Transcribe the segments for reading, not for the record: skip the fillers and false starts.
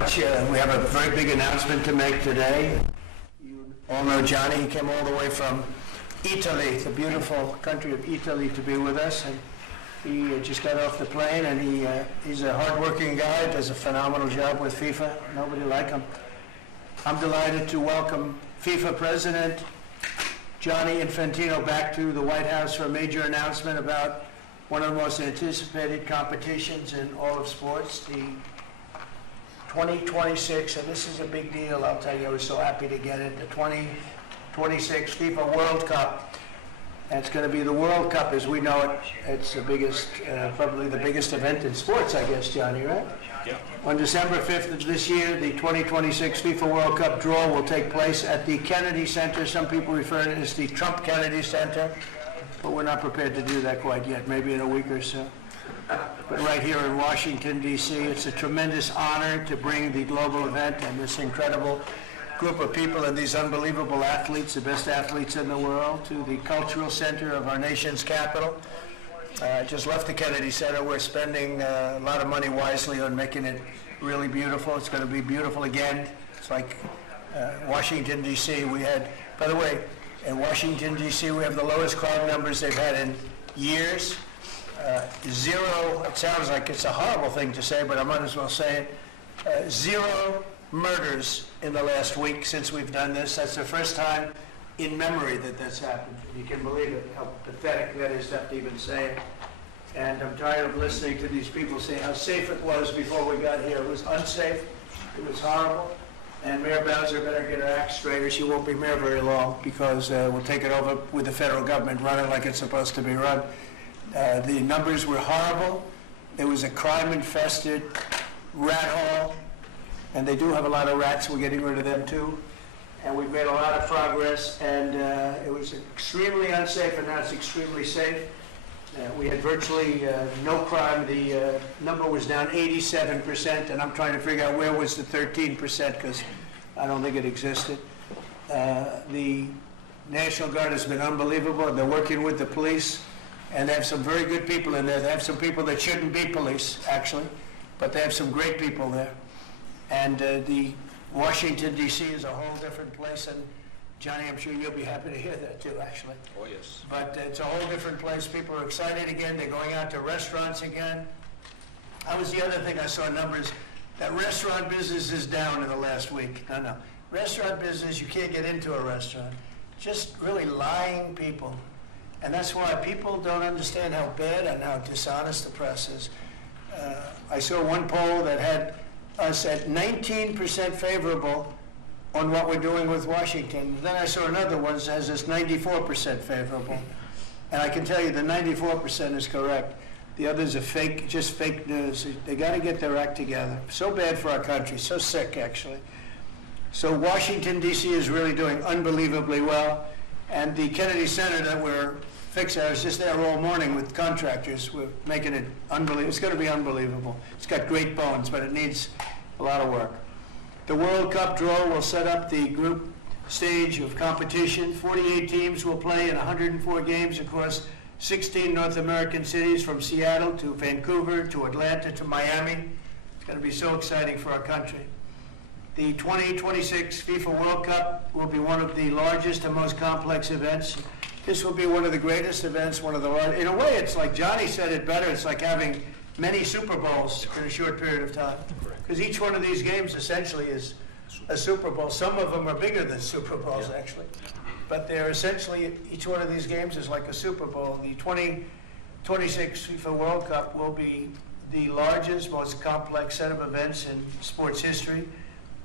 much. We have a very big announcement to make today. You all know Johnny. He came all the way from Italy, the beautiful country of Italy, to be with us. And he just got off the plane, and he's a hard-working guy, does a phenomenal job with FIFA. Nobody like him. I'm delighted to welcome FIFA President Gianni Infantino back to the White House for a major announcement about one of the most anticipated competitions in all of sports, the 2026, and this is a big deal, I'll tell you, I was so happy to get it, the 2026 FIFA World Cup. And it's going to be the World Cup as we know it. It's the biggest, probably the biggest event in sports, I guess, Johnny, right? Yeah. On December 5th of this year, the 2026 FIFA World Cup draw will take place at the Kennedy Center. Some people refer to it as the Trump Kennedy Center, but we're not prepared to do that quite yet, maybe in a week or so. But right here in Washington, D.C., it's a tremendous honor to bring the global event and this incredible group of people and these unbelievable athletes, the best athletes in the world, to the cultural center of our nation's capital. I just left the Kennedy Center. We're spending a lot of money wisely on making it really beautiful. It's going to be beautiful again. It's like Washington, D.C. We had, by the way, in Washington, D.C., we have the lowest crime numbers they've had in years. Zero, it sounds like it's a horrible thing to say, but I might as well say it. Zero murders in the last week since we've done this. That's the first time in memory that that's happened. You can believe it, how pathetic that is to have to even say it. And I'm tired of listening to these people say how safe it was before we got here. It was unsafe. It was horrible. And Mayor Bowser better get her act straight or she won't be mayor very long, because we'll take it over with the federal government running like it's supposed to be run. The numbers were horrible. There was a crime-infested rat hole, and they do have a lot of rats. We're getting rid of them too. And we've made a lot of progress, and it was extremely unsafe, and now it's extremely safe. We had virtually no crime. The number was down 87%, and I'm trying to figure out where was the 13%, because I don't think it existed. The National Guard has been unbelievable, and they're working with the police, and they have some very good people in there. They have some people that shouldn't be police, actually, but they have some great people there. And the Washington, D.C. is a whole different place, and Johnny, I'm sure you'll be happy to hear that too, actually. Oh, yes. But it's a whole different place. People are excited again. They're going out to restaurants again. That was the other thing I saw numbers. That restaurant business is down in the last week. No. Restaurant business, you can't get into a restaurant. Just really lying people. And that's why people don't understand how bad and how dishonest the press is. I saw one poll that had us at 19% favorable on what we're doing with Washington. Then I saw another one that has us 94% favorable. And I can tell you the 94% is correct. The others are fake, just fake news. They got to get their act together. So bad for our country, so sick actually. So Washington, D.C. is really doing unbelievably well. And the Kennedy Center that we're fixing, I was just there all morning with contractors. We're making it unbelievable. It's going to be unbelievable. It's got great bones, but it needs a lot of work. The World Cup draw will set up the group stage of competition. 48 teams will play in 104 games across 16 North American cities, from Seattle to Vancouver to Atlanta to Miami. It's going to be so exciting for our country. The 2026 FIFA World Cup will be one of the largest and most complex events. This will be one of the greatest events, one of the largest. In a way, it's like Johnny said it better. It's like having many Super Bowls in a short period of time. Because each one of these games essentially is a Super Bowl. Some of them are bigger than Super Bowls, actually. But they're essentially, each one of these games is like a Super Bowl. The 2026 FIFA World Cup will be the largest, most complex set of events in sports history.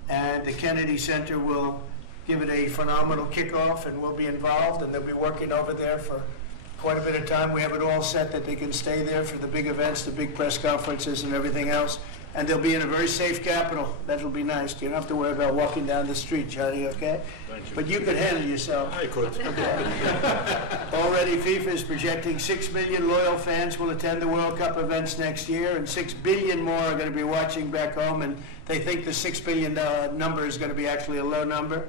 And the Kennedy Center will give it a phenomenal kickoff, and we'll be involved, and they'll be working over there for quite a bit of time. We have it all set that they can stay there for the big events, the big press conferences and everything else. And they'll be in a very safe capital. That'll be nice. You don't have to worry about walking down the street, Johnny, okay? Thank you. But you could handle yourself. I could. Okay. Already FIFA is projecting 6 million loyal fans will attend the World Cup events next year, and 6 billion more are going to be watching back home, and they think the $6 billion number is going to be actually a low number.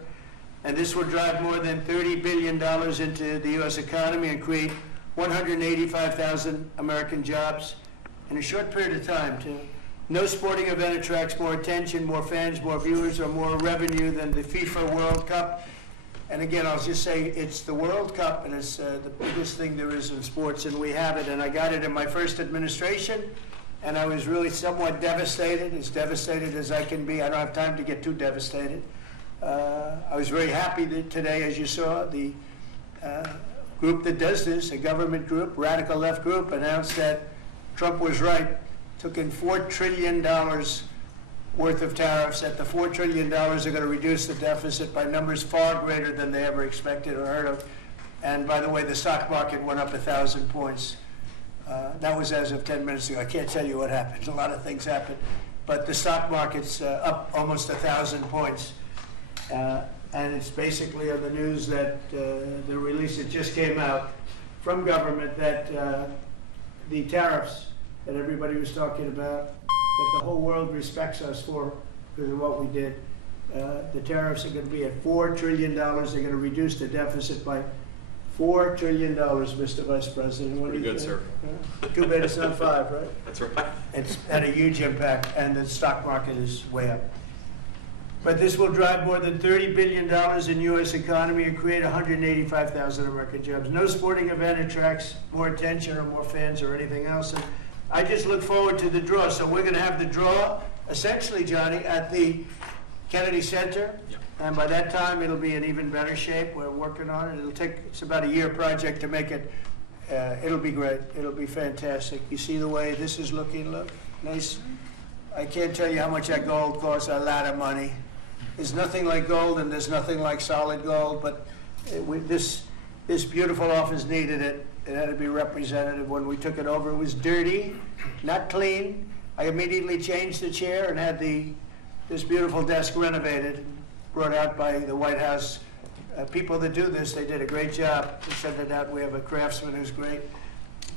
And this will drive more than $30 billion into the U.S. economy and create 185,000 American jobs in a short period of time, too. No sporting event attracts more attention, more fans, more viewers, or more revenue than the FIFA World Cup. And again, I'll just say it's the World Cup, and it's the biggest thing there is in sports, and we have it. And I got it in my first administration, and I was really somewhat devastated, as devastated as I can be. I don't have time to get too devastated. I was very happy that today, as you saw, the group that does this, a government group, radical left group, announced that Trump was right. Took in $4 trillion worth of tariffs. That the $4 trillion are going to reduce the deficit by numbers far greater than they ever expected or heard of. And by the way, the stock market went up 1,000 points. That was as of 10 minutes ago. I can't tell you what happened. A lot of things happened. But the stock market's up almost 1,000 points. And it's basically on the news that the release that just came out from government that the tariffs that everybody was talking about, that the whole world respects us for because of what we did. The tariffs are going to be at $4 trillion. They're going to reduce the deficit by $4 trillion, Mr. Vice President. What do you think? Sir. Too bad it's not 5, right? That's right. It's had a huge impact, and the stock market is way up. But this will drive more than $30 billion in U.S. economy and create 185,000 American jobs. No sporting event attracts more attention or more fans or anything else. And I just look forward to the draw. So we're going to have the draw, essentially, Johnny, at the Kennedy Center. Yep. And by that time, it'll be in even better shape. We're working on it. It's about a year project to make it. It'll be great. It'll be fantastic. You see the way this is looking? Look, nice. I can't tell you how much that gold costs, a lot of money. There's nothing like gold, and there's nothing like solid gold, but this beautiful office needed it. It had to be representative. When we took it over, it was dirty, not clean. I immediately changed the chair and had this beautiful desk renovated, brought out by the White House. People that do this, they did a great job. They sent it out. We have a craftsman who's great.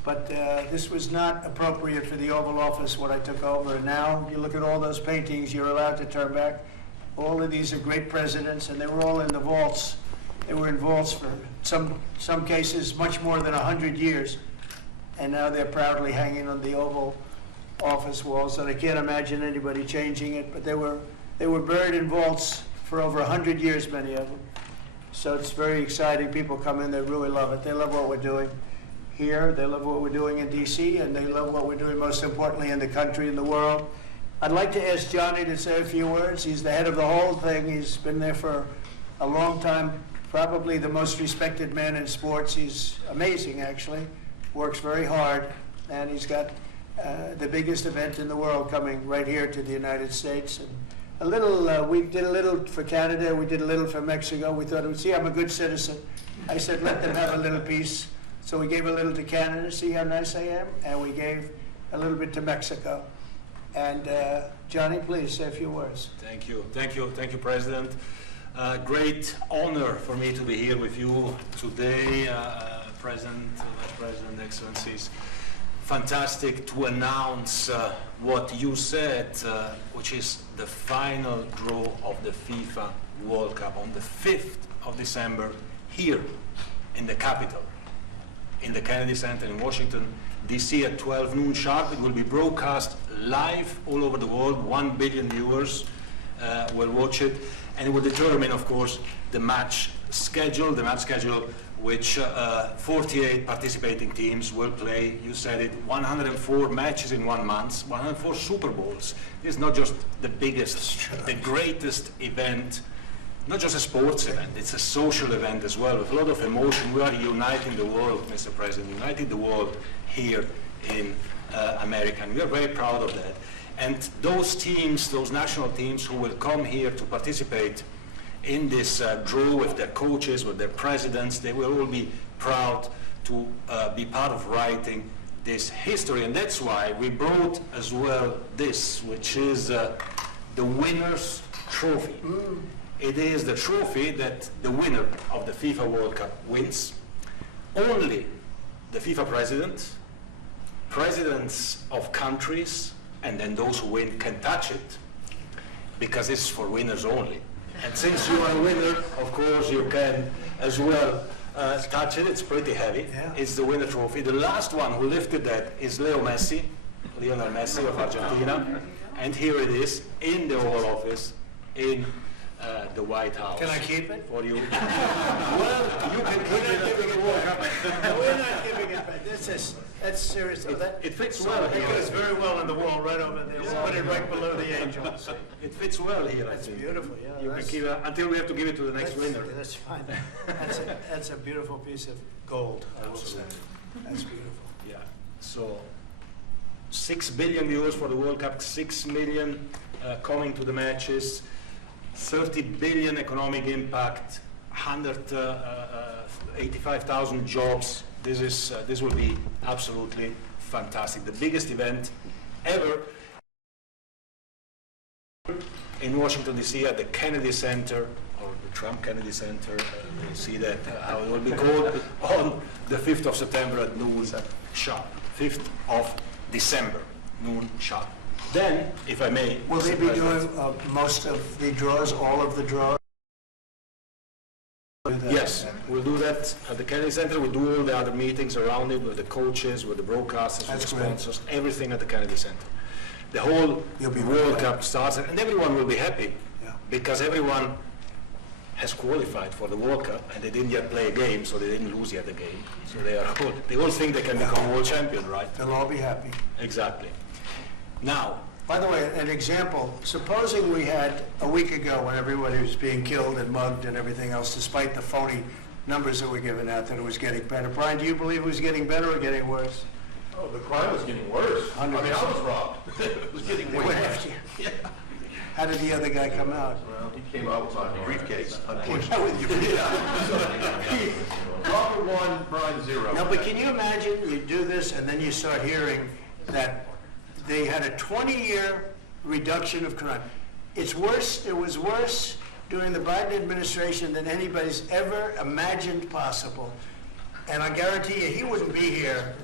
But this was not appropriate for the Oval Office when I took over. And now you look at all those paintings you're allowed to turn back. All of these are great presidents, and they were all in the vaults. They were in vaults for some cases much more than 100 years, and now they're proudly hanging on the Oval Office walls. And I can't imagine anybody changing it. But they were buried in vaults for over 100 years, many of them. So it's very exciting. People come in, they really love it. They love what we're doing here. They love what we're doing in D.C., and they love what we're doing, most importantly, in the country and the world. I'd like to ask Johnny to say a few words. He's the head of the whole thing. He's been there for a long time, probably the most respected man in sports. He's amazing, actually, works very hard, and he's got the biggest event in the world coming right here to the United States. And we did a little for Canada, we did a little for Mexico. We thought, see, I'm a good citizen. I said, let them have a little piece. So we gave a little to Canada, see how nice I am? And we gave a little bit to Mexico. And Johnny, please say a few words. Thank you, President. Great honor for me to be here with you today, President, Vice President, Excellencies. Fantastic to announce what you said, which is the final draw of the FIFA World Cup on the 5th of December here in the capital, in the Kennedy Center in Washington, D.C. at 12 noon sharp. It will be broadcast live all over the world. 1 billion viewers will watch it, and it will determine, of course, the match schedule, which 48 participating teams will play. You said it, 104 matches in 1 month, 104 Super Bowls. This is not just the biggest, the greatest event, not just a sports event, it's a social event as well, with a lot of emotion. We are uniting the world, Mr. President, uniting the world here in America, and we are very proud of that. And those teams, those national teams who will come here to participate in this draw with their coaches, with their presidents, they will all be proud to be part of writing this history. And that's why we brought as well this, which is the winner's trophy. It is the trophy that the winner of the FIFA World Cup wins. Only the FIFA president, presidents of countries, and then those who win can touch it, because it's for winners only. And since you are a winner, of course, you can as well touch it. It's pretty heavy. Yeah. It's the winner trophy. The last one who lifted that is Lionel Messi of Argentina. And here it is in the Oval Office in the White House. Can I keep it? For you. Well, you can keep we're it. not giving it back. No, we're not giving it back. That's serious. It fits well It here. goes very well on the wall right over there. We'll put it right below the angels. It fits well here, I That's think. beautiful, yeah. You can That's- keep it until we have to give it to the next winner. That's fine. That's a beautiful piece of gold, I will say. That's beautiful. Yeah. So 6 billion viewers for the World Cup, 6 million coming to the matches, 30 billion economic impact, 185,000 jobs. This will be absolutely fantastic. The biggest event ever in Washington D.C. at the Kennedy Center, or the Trump Kennedy Center. We'll see that how it will be called on the 5th of September at noon sharp. 5th of December, noon sharp. Then, if I may, Will they Mr. be President, doing most of the draws, all of the draws? Yes, we'll do that at the Kennedy Center. We'll do all the other meetings around it with the coaches, with the broadcasters, with That's the great. sponsors, everything at the Kennedy Center. The whole You'll be World right. Cup starts, and everyone will be happy Yeah. because everyone has qualified for the World Cup, and they didn't yet play a game, so they didn't lose yet a game. So they all think they can become world champion, right? They'll all be happy. Exactly. Now, By the way, an example, supposing we had a week ago when everybody was being killed and mugged and everything else, despite the phony numbers that were given out, that it was getting better. Brian, do you believe it was getting better or getting worse? Oh, the crime was getting worse. I mean, I was robbed. It was getting They way went worse. after you. How did the other guy come out? Well, he came out with my briefcase, Came unfortunately. out with your- Robert 1, Brian 0. No, but can you imagine you do this and then you start hearing that they had a 20-year reduction of crime. It was worse during the Biden administration than anybody's ever imagined possible. And I guarantee you, he wouldn't be here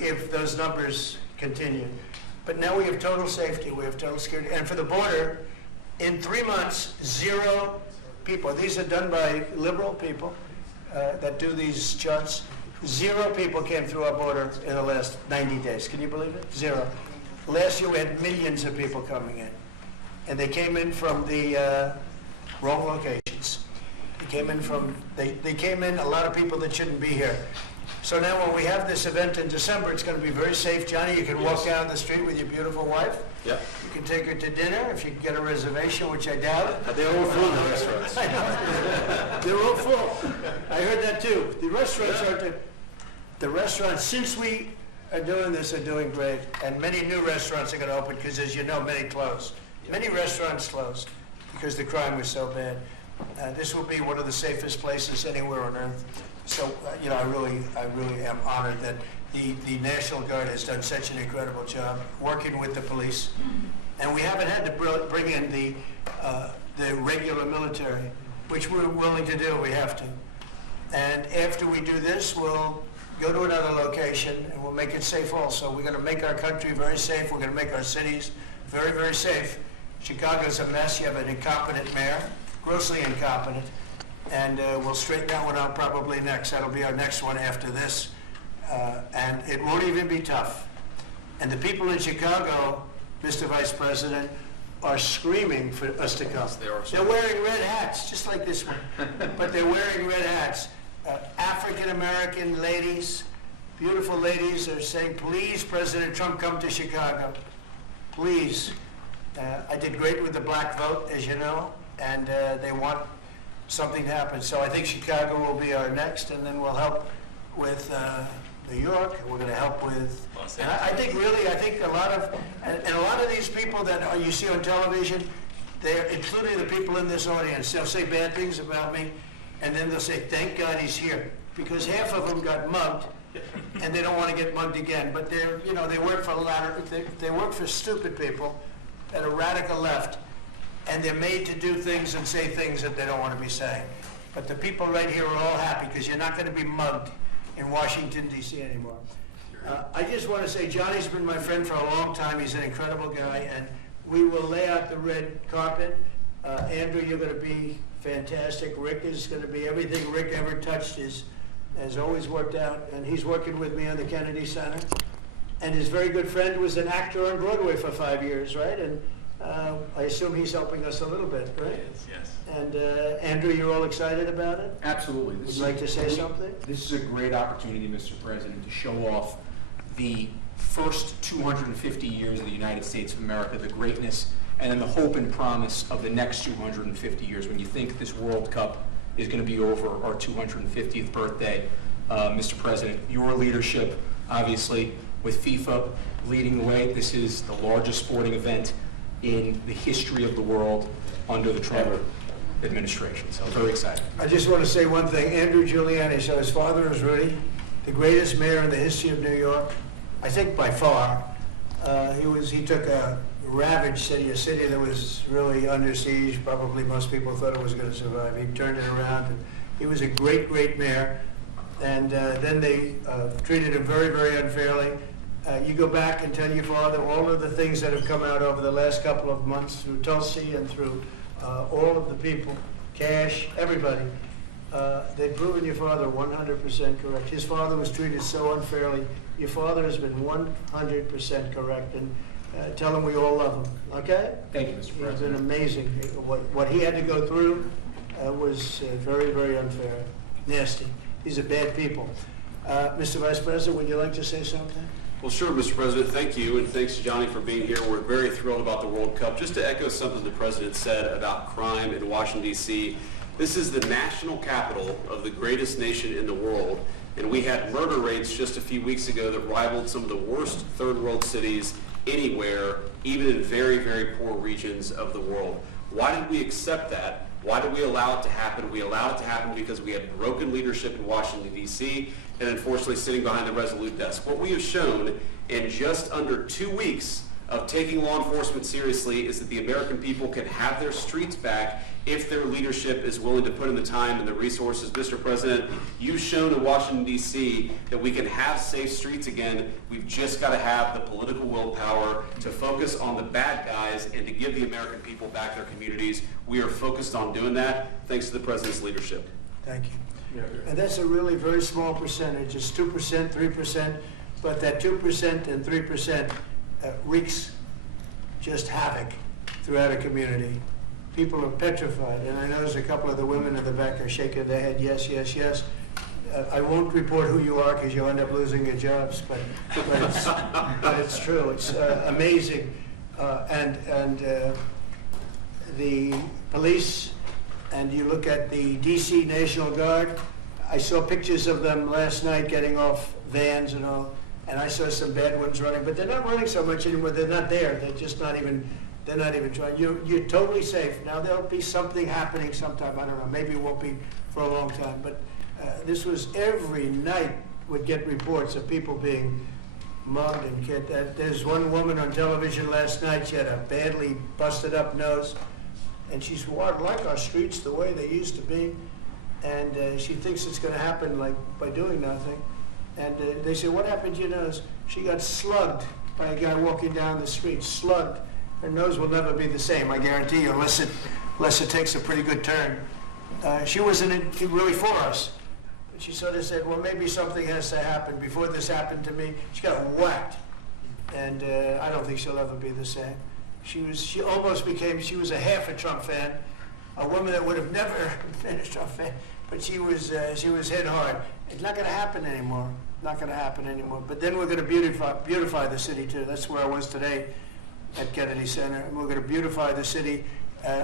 if those numbers continued. But now we have total safety, we have total security. And for the border, in 3 months, 0 people. These are done by liberal people that do these charts. 0 people came through our border in the last 90 days. Can you believe it? 0. Last year we had millions of people coming in. And they came in from the wrong locations. They came in a lot of people that shouldn't be here. So now when we have this event in December, it's going to be very safe. Johnny, you can walk down the street with your beautiful wife. yeah, You can take her to dinner if you can get a reservation, which I doubt. they're all full, the restaurants. I know. They're all full. I heard that too. The restaurants the restaurants, since we are doing this, are doing great. And many new restaurants are going to open because, as you know, many closed. Many restaurants closed because the crime was so bad. This will be one of the safest places anywhere on earth. So, I really am honored that the National Guard has done such an incredible job working with the police. And we haven't had to bring in the regular military, which we're willing to do. We have to. And after we do this, we'll go to another location and we'll make it safe also. We're going to make our country very safe. We're going to make our cities very, very safe. Chicago's a mess. You have an incompetent mayor, grossly incompetent. And we'll straighten that one out probably next. That'll be our next one after this. And it won't even be tough. And the people in Chicago, Mr. Vice President, are screaming for us to come. They're wearing red hats, just like this one. But they're wearing red hats. African-American ladies, beautiful ladies, are saying, please, President Trump, come to Chicago. Please. I did great with the black vote, as you know, and they want something to happen. So I think Chicago will be our next, and then we'll help with New York. We're going to help with. And I think a lot of these people that you see on television, they're including the people in this audience. They'll say bad things about me, and then they'll say, "Thank God he's here," because half of them got mugged, and they don't want to get mugged again. But they work for they work for stupid people at a radical left. And they're made to do things and say things that they don't want to be saying. But the people right here are all happy because you're not going to be mugged in Washington, D.C. anymore. I just want to say Johnny's been my friend for a long time. He's an incredible guy, and we will lay out the red carpet. Andrew, you're going to be fantastic. Rick is going to be everything Rick ever touched has always worked out, and he's working with me on the Kennedy Center. And his very good friend was an actor on Broadway for 5 years, right? And I assume he's helping us a little bit, right? Yes. And Andrew, you're all excited about it? Absolutely. Would you like to say something? This is a great opportunity, Mr. President, to show off the first 250 years of the United States of America, the greatness, and then the hope and promise of the next 250 years. When you think this World Cup is going to be over our 250th birthday, Mr. President, your leadership, obviously, with FIFA leading the way, this is the largest sporting event in the history of the world under the Trump administration. So very excited. I just want to say one thing. Andrew Giuliani, so his father is really the greatest mayor in the history of New York, I think by far. He took a ravaged city, a city that was really under siege. Probably most people thought it was going to survive. He turned it around, and he was a great, great mayor. And then they treated him very, very unfairly. You go back and tell your father all of the things that have come out over the last couple of months through Tulsi and through all of the people, Cash, everybody. They've proven your father 100% correct. His father was treated so unfairly. Your father has been 100% correct. And tell him we all love him, okay? Thank you, Mr. It's been President. amazing. What he had to go through was very, very unfair, nasty. These are bad people. Mr. Vice President, would you like to say something? Well, sure, Mr. President. Thank you, and thanks to Johnny for being here. We're very thrilled about the World Cup. Just to echo something the President said about crime in Washington, D.C., this is the national capital of the greatest nation in the world, and we had murder rates just a few weeks ago that rivaled some of the worst third world cities anywhere, even in very, very poor regions of the world. Why did we accept that? Why did we allow it to happen? We allowed it to happen because we had broken leadership in Washington, D.C., and unfortunately sitting behind the Resolute desk. What we have shown in just under 2 weeks of taking law enforcement seriously is that the American people can have their streets back if their leadership is willing to put in the time and the resources. Mr. President, you've shown in Washington, D.C. that we can have safe streets again. We've just got to have the political willpower to focus on the bad guys and to give the American people back their communities. We are focused on doing that thanks to the President's leadership. Thank you. And that's a really very small percentage. It's 2%, 3%, but that 2% and 3% wreaks just havoc throughout a community. People are petrified, and I know there's a couple of the women in the back are shaking their head, yes, yes, yes. I won't report who you are because you'll end up losing your jobs, but it's true. It's amazing. And the police, and you look at the D.C. National Guard, I saw pictures of them last night getting off vans and all, and I saw some bad ones running, but they're not running so much anymore. They're not there. They're just not even, they're not even trying. You're totally safe. Now there'll be something happening sometime. I don't know. Maybe it won't be for a long time, but this was every night would get reports of people being mugged and killed. There's one woman on television last night. She had a badly busted up nose, and she swore, "I like our streets the way they used to be," and she thinks it's going to happen like by doing nothing. And they said, "What happened to your nose?" She got slugged by a guy walking down the street. Slugged. Her nose will never be the same, I guarantee you, unless it takes a pretty good turn. She wasn't really for us. She sort of said, "Well, maybe something has to happen. Before this happened to me," she got whacked, and I don't think she'll ever be the same. She almost became. She was a half a Trump fan, a woman that would have never been a Trump fan, but she was hit hard. It's not going to happen anymore. Not going to happen anymore. But then we're going to beautify the city too. That's where I was today at Kennedy Center, and we're going to beautify the city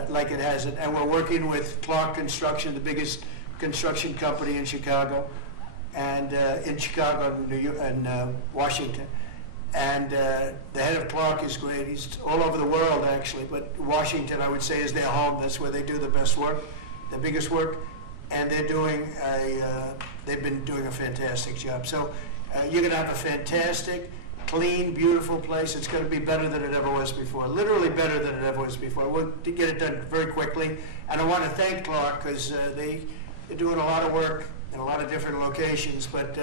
like it has it. And we're working with Clark Construction, the biggest construction company in Chicago, and New York, and Washington. And the head of Clark is great. He's all over the world, actually, but Washington, I would say, is their home. That's where they do the best work, the biggest work, and they've been doing a fantastic job. So you're going to have a fantastic, clean, beautiful place. It's going to be better than it ever was before, literally better than it ever was before. We'll get it done very quickly, and I want to thank Clark because they're doing a lot of work in a lot of different locations, but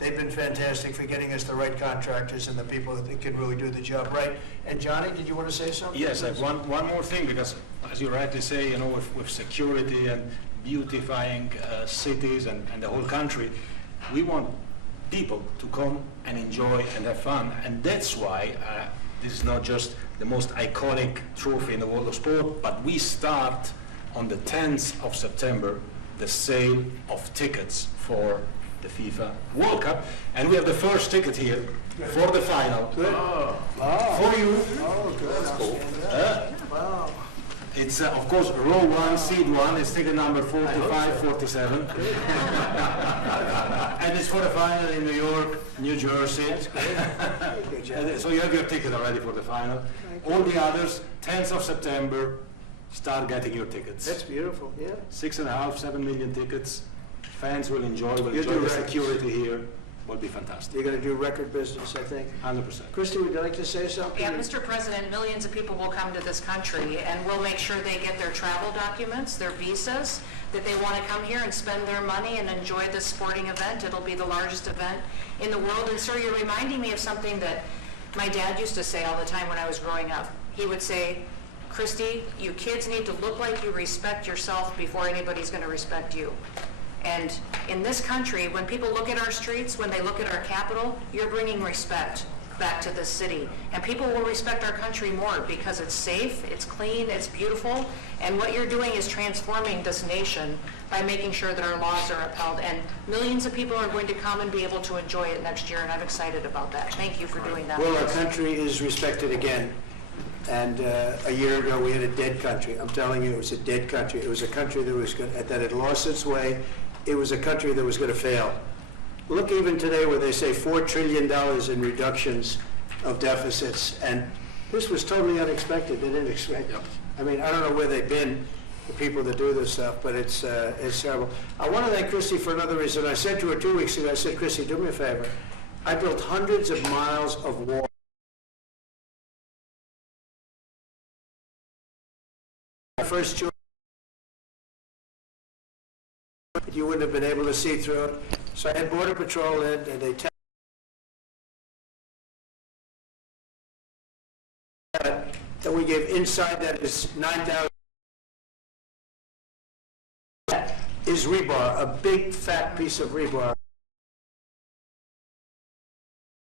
they've been fantastic for getting us the right contractors and the people that can really do the job right. And Johnny, did you want to say something? Yes, I have one more thing, because as you rightly say, with security and beautifying cities and the whole country, we want people to come and enjoy and have fun. And that's why this is not just the most iconic trophy in the world of sport. But we start on the 10th of September, the sale of tickets for the FIFA World Cup. And we have the first ticket here for the final. Good. For you. Oh, good. That's cool. Wow. It's, of course, row 1, seat 1. It's ticket number 4547. And it's for the final in New York, New Jersey. Good job. So you have your ticket already for the final. All the others, 10th of September, start getting your tickets. That's beautiful, yeah. 6.5, 7 million tickets. Fans will enjoy You the do right. security here. Will be fantastic. You're going to do record business, I think. 100%. Christy, would you like to say something? Yeah, Mr. President, millions of people will come to this country, and we'll make sure they get their travel documents, their visas, that they want to come here and spend their money and enjoy this sporting event. It'll be the largest event in the world. And sir, you're reminding me of something that my dad used to say all the time when I was growing up. He would say, Christy, you kids need to look like you respect yourself before anybody's going to respect you. And in this country, when people look at our streets, when they look at our capital, you're bringing respect back to this city. And people will respect our country more because it's safe, it's clean, it's beautiful. And what you're doing is transforming this nation by making sure that our laws are upheld. And millions of people are going to come and be able to enjoy it next year, and I'm excited about that. Thank you for doing that. Well, our country is respected again. And a year ago, we had a dead country. I'm telling you, it was a dead country. It was a country that had lost its way. It was a country that was going to fail. Look even today where they say $4 trillion in reductions of deficits, and this was totally unexpected. They didn't expect it. I mean, I don't know where they've been, the people that do this stuff, but it's terrible. I want to thank Christy for another reason. I said to her 2 weeks ago, I said, Christy, do me a favor. I built hundreds of miles of wall. First tour, you wouldn't have been able to see through it. So I had Border Patrol in, and they tell that we gave inside that is 9,000 is rebar, a big fat piece of rebar.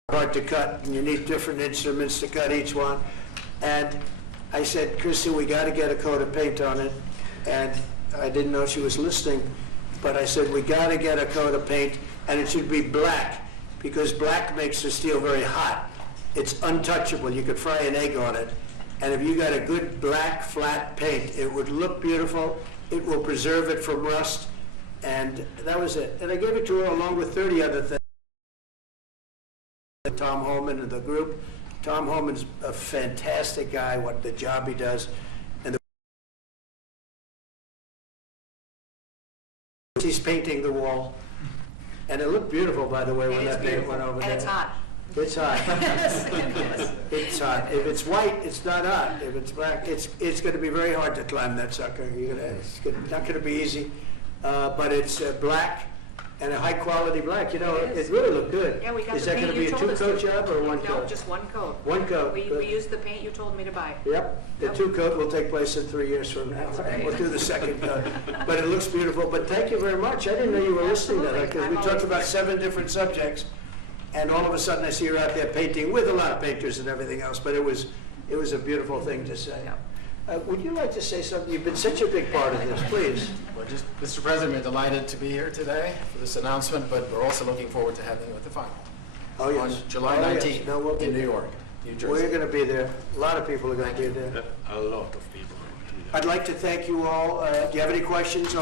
Hard to cut, and you need different instruments to cut each one. And I said, Chrissy, we got to get a coat of paint on it. And I didn't know she was listening, but I said, we got to get a coat of paint, and it should be black, because black makes the steel very hot. It's untouchable. You could fry an egg on it. And if you got a good black, flat paint, it would look beautiful. It will preserve it from rust. And that was it. And I gave it to her along with 30 other things. Tom Holman and the group. Tom Holman's a fantastic guy, what the job he does. And he's painting the wall. And it looked beautiful, by the way, when that paint went over there. And it's hot. It's hot. It's hot. If it's white, it's not hot. If it's black, it's going to be very hard to climb that sucker. It's not going to be easy. But it's black. And a high-quality black, you know, it really looked good. Yeah, we got Is the that paint going to be you a told us two-coat to. job or one No, coat? just one coat. One coat. We Good. used the paint you told me to buy. Yep, the Yep. two-coat will take place in 3 years from now. right. We'll do the second coat. But it looks beautiful. But thank you very much. I didn't know you were listening to that, Absolutely. because we I'm talked always about listening. 7 different subjects, and all of a sudden I see you out there painting with a lot of painters and everything else. But it was a beautiful thing to say. Yep. Would you like to say something? You've been such a big part of this, please. Well, just, Mr. President, we're delighted to be here today for this announcement, but we're also looking forward to having you at the final. Oh, yes. On July Oh, yes. 19th No, we'll be in New there. York, New Jersey. We're going to be there. A lot of people are going to be there. A lot of people. I'd like to thank you all. Do you have any questions?